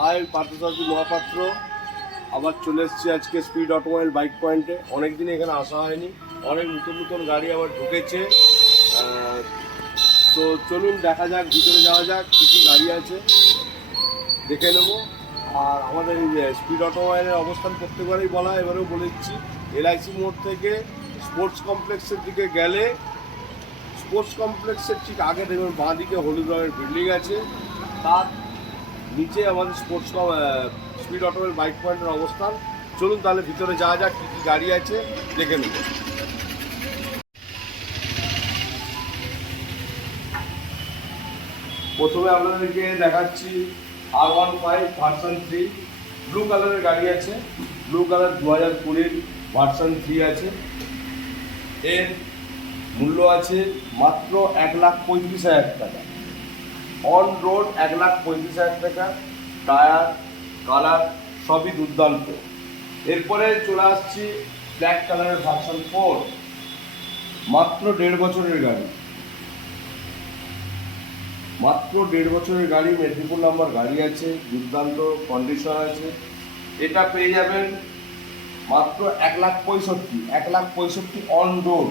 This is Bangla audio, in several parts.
হাই, পার্থসারথী মহাপাত্র। আবার চলে এসেছি আজকে স্পিড অটোমোবাইল বাইক পয়েন্টে। অনেক দিন এখানে আসা হয়নি, অনেক নতুন নতুন গাড়ি আবার ঢুকেছে। তো চলুন দেখা যাক, ভিতরে যাওয়া যাক, কী কী গাড়ি আছে দেখে নেবো। আর আমাদের এই স্পিড অটোমোবাইলের অবস্থান প্রত্যেকবারই বলা, এবারেও বলে দিচ্ছি। এলআইসি মোড় থেকে স্পোর্টস কমপ্লেক্সের দিকে গেলে, স্পোর্টস কমপ্লেক্সের ঠিক আগে দেখবেন বাঁ দিকে হলুদ রঙের বিল্ডিং আছে, তার নিচে আমাদের স্পিড অটোমোবাইল বাইক পয়েন্টের অবস্থান। চলুন তাহলে ভিতরে যাওয়া যাক, কী কী গাড়ি আছে দেখে নেব। প্রথমে আপনাদেরকে দেখাচ্ছি R15 ভার্সন 3, ব্লু কালারের গাড়ি আছে। ব্লু কালার 2020 ভার্সন 3 আছে। এর মূল্য আছে মাত্র 1,35,000 টাকা। অন রোড 1,35,000 টাকা। টায়ার, কালার সবই দুর্দান্ত। এরপরে চলে আসছি ব্ল্যাক কালারের ভার্সন 4, মাত্র 1.5 বছরের গাড়ি। মাত্র 1.5 বছরের গাড়ি, মেদিনীপুর নাম্বার গাড়ি আছে, দুর্দান্ত কন্ডিশন আছে। এটা পেয়ে যাবেন মাত্র 1,65,000 অন রোড।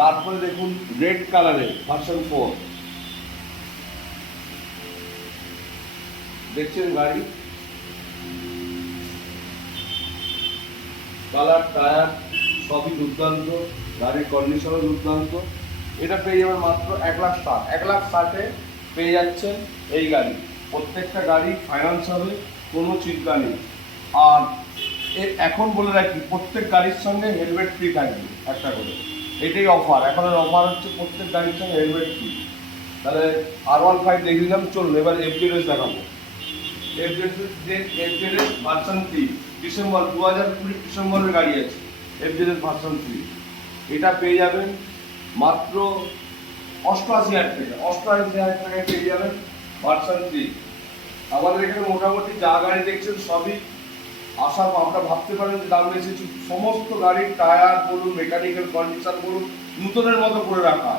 তারপরে দেখুন রেড কালারের ভার্সন 4, দেখছেন গাড়ি, কালার, টায়ার সবই দুর্দান্ত, গাড়ির কন্ডিশনও দুর্দান্ত। এটা পেয়ে যাবেন মাত্র 1,60,000। 1,60,000-এ পেয়ে যাচ্ছেন এই গাড়ি। প্রত্যেকটা গাড়ি ফাইন্যান্স হবে, কোনো চিন্তা নেই। আর এখন বলে রাখি, প্রত্যেক গাড়ির সঙ্গে হেলমেট ফ্রি থাকবে একটা করে। এটাই অফার, এখন অফার হচ্ছে প্রত্যেক গাড়ির সঙ্গে হেলমেট ফ্রি। তাহলে R15 দেখে নিলাম। চলুন এবার FZS দেখাবো। FZS ভার্সন 3, ডিসেম্বর 2020 ডিসেম্বরের গাড়ি আছে। FZS ভার্সন 3 এটা পেয়ে যাবেন মাত্র 88,000 টাকা। 88,000 টাকায় পেয়ে যাবেন ভার্সন 3। আমাদের এখানে মোটামুটি যা গাড়ি দেখছেন সবই আমরা ভাবতে পারেন যে দাম বেশি। সমস্ত গাড়ির টায়ার বলুন, মেকানিক্যাল কন্ডিশন বলুন, নতুনের মতো করে রাখা,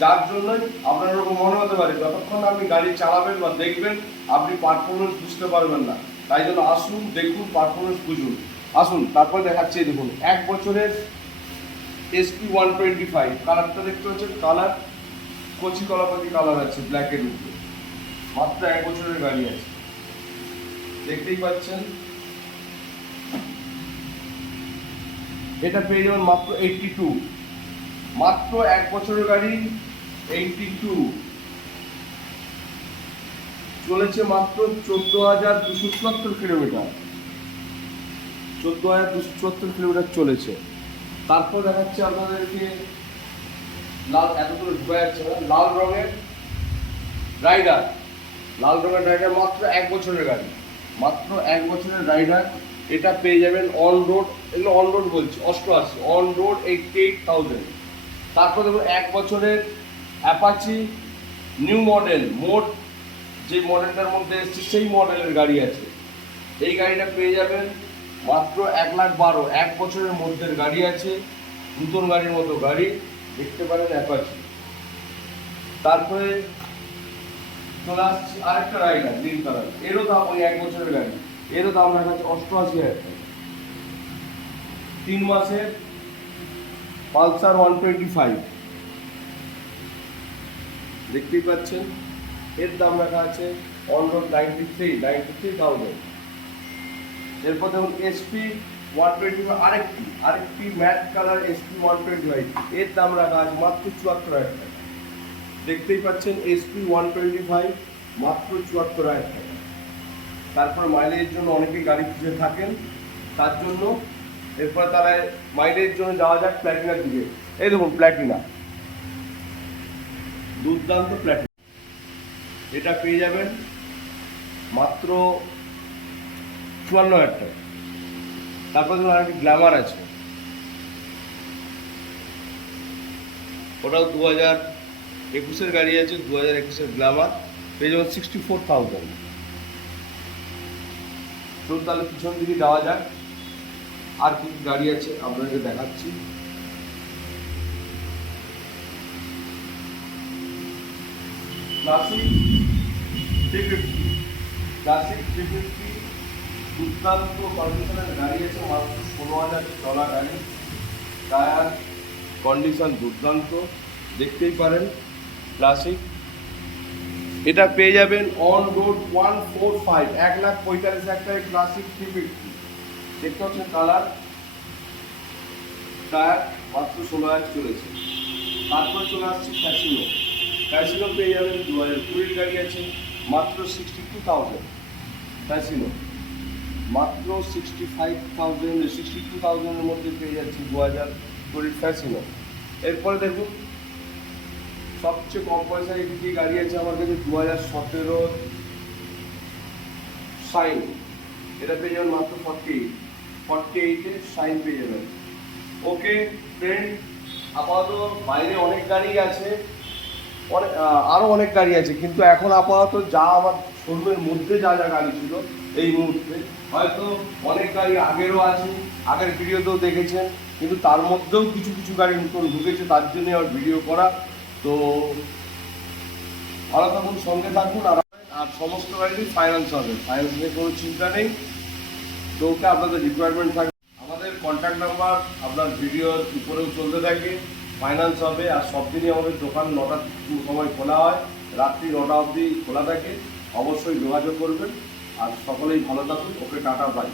যার জন্যই আপনার এরকম মনে হতে পারে যতক্ষণ আপনি গাড়ি চালাবেন বা দেখবেন আপনি পারফরমেন্স বুঝতে পারবেন না। তাই জন্য আসুন, দেখুন, পারফরমেন্স বুঝুন। আসুন তারপরে দেখাচ্ছি। দেখুন 1 বছরের SP 125 কালারটা দেখতে পাচ্ছেন, কালার কচি কলাপাতি কালার আছে ব্ল্যাকের উপরে। মাত্র 1 বছরের গাড়ি আছে, দেখতেই পাচ্ছেন। এটা পেয়ে যাবেন মাত্র 82। মাত্র 1 বছরের গাড়ি, 82 চলেছে মাত্র 14,274 কিলোমিটার। 14,274 কিলোমিটার চলেছে। তারপর দেখাচ্ছে আপনাদেরকে লাল, এতগুলো ঢুকা যাচ্ছে না, লাল রঙের রাইডার। লাল রঙের রাইডার মাত্র 1 বছরের গাড়ি, মাত্র 1 বছরের রাইডার। এটা পেয়ে যাবেন অন রোড, এগুলো অন রোড বলছি, 88, অন রোড 88,000। তারপর দেখুন 1 বছরের অ্যাপাচি নিউ মডেল, যে মডেলটার মধ্যে এসছে সেই মডেলের গাড়ি আছে। এই গাড়িটা পেয়ে যাবেন মাত্র 1,12,000। 1 বছরের মধ্যের গাড়ি আছে, নতুন গাড়ির মতো গাড়ি, দেখতে পারেন অ্যাপাচি। তারপরে চলে আসছে আরেকটা রাইডার গ্রিন কালার, এরও দাম ওই 1 বছরের গাড়ি, এরও দাম রাখা আছে 88,000 টাকা। 3 মাসের পালসার 125, দেখতেই পাচ্ছেন, এর দাম রাখা আছে অন রোড 93,000। এরপর দেখুন SP 125, আরেকটি ম্যাট কালার SP 125, এর দাম রাখা আছে মাত্র 74,000 টাকা। দেখতেই পাচ্ছেন SP 125 মাত্র 74,000 টাকা। তারপর মাইলেজের জন্য অনেকেই গাড়ি খুঁজে থাকেন, তার জন্য এরপর তারা মাইলেজের জন্য যাওয়া যাক প্ল্যাটিনার দিকে। এই দেখুন প্ল্যাটিনা, দুর্দান্ত প্ল্যাটিনা। এটা পেয়ে যাবেন মাত্র 54,000 টাকা। তারপর ধরুন আরেকটি গ্ল্যামার আছে, ওটাও 2021-এর গাড়ি আছে, 2021-এর গ্ল্যামার, পেয়ে যাবেন 64,000। তো তাহলে পিছন দিকে যাওয়া যাক, আর কি গাড়ি আছে আপনাদেরকে দেখাচ্ছি। ক্লাসিক 350 ক্লাসিক 350 দুর্দান্ত কন্ডিশনের গাড়ি আছে, মাত্র 16,000 চলা গাড়ি। টায়ার কন্ডিশন দুর্দান্ত, দেখতেই পারেন ক্লাসিক। এটা পেয়ে যাবেন অন রোড 145, 1,45,000 টাকায় ক্লাসিক 350। দেখতে হচ্ছে কালার, টায়ার মাত্র 16,000 চলেছে। তারপরে চলে আসছে ফ্যাসিনো। ফ্যাসিনো পেয়ে যাবেন 2020 গাড়ি আছে, মাত্র 62,000। ফ্যাসিনো মাত্র 62,000 মধ্যে পেয়ে যাচ্ছি 2020 ফ্যাসিনো। এরপরে দেখুন সবচেয়ে কম পয়সায় একটি গাড়ি আছে আমার কাছে, 2017 শাইন। এটা পেয়ে যাবেন মাত্র 48-এ শাইন পেয়ে যাবেন। ওকে ফ্রেন্ড, আপাতত বাইরে অনেক গাড়ি আছে, আরও অনেক গাড়ি আছে, কিন্তু এখন আপাতত যা আমার শোরুমের মধ্যে যা যা গাড়ি ছিল এই মুহূর্তে, হয়তো অনেক গাড়ি আগেরও আছে, আগের ভিডিওতেও দেখেছেন, কিন্তু তার মধ্যেও কিছু কিছু গাড়ি নতুন ঢুকেছে, তার জন্যই আমার ভিডিও করা। তো ভালো থাকুন, সঙ্গে থাকুন। আর সমস্ত গাড়ি ফাইন্যান্স হবে, ফাইন্যান্স নিয়ে কোনো চিন্তা নেই। তো ওকে আপনাদের রিকোয়ারমেন্ট থাকে, আমাদের কন্ট্যাক্ট নাম্বার আপনার ভিডিওর উপরেও চলতে থাকে। ফাইন্যান্স হবে, আর সব দিনই আমাদের দোকান 9টার সময় খোলা হয়, রাত্রি 9টা অবধি খোলা থাকে। অবশ্যই যোগাযোগ করবেন, আর সকলেই ভালো থাকুন। Okay tata, by.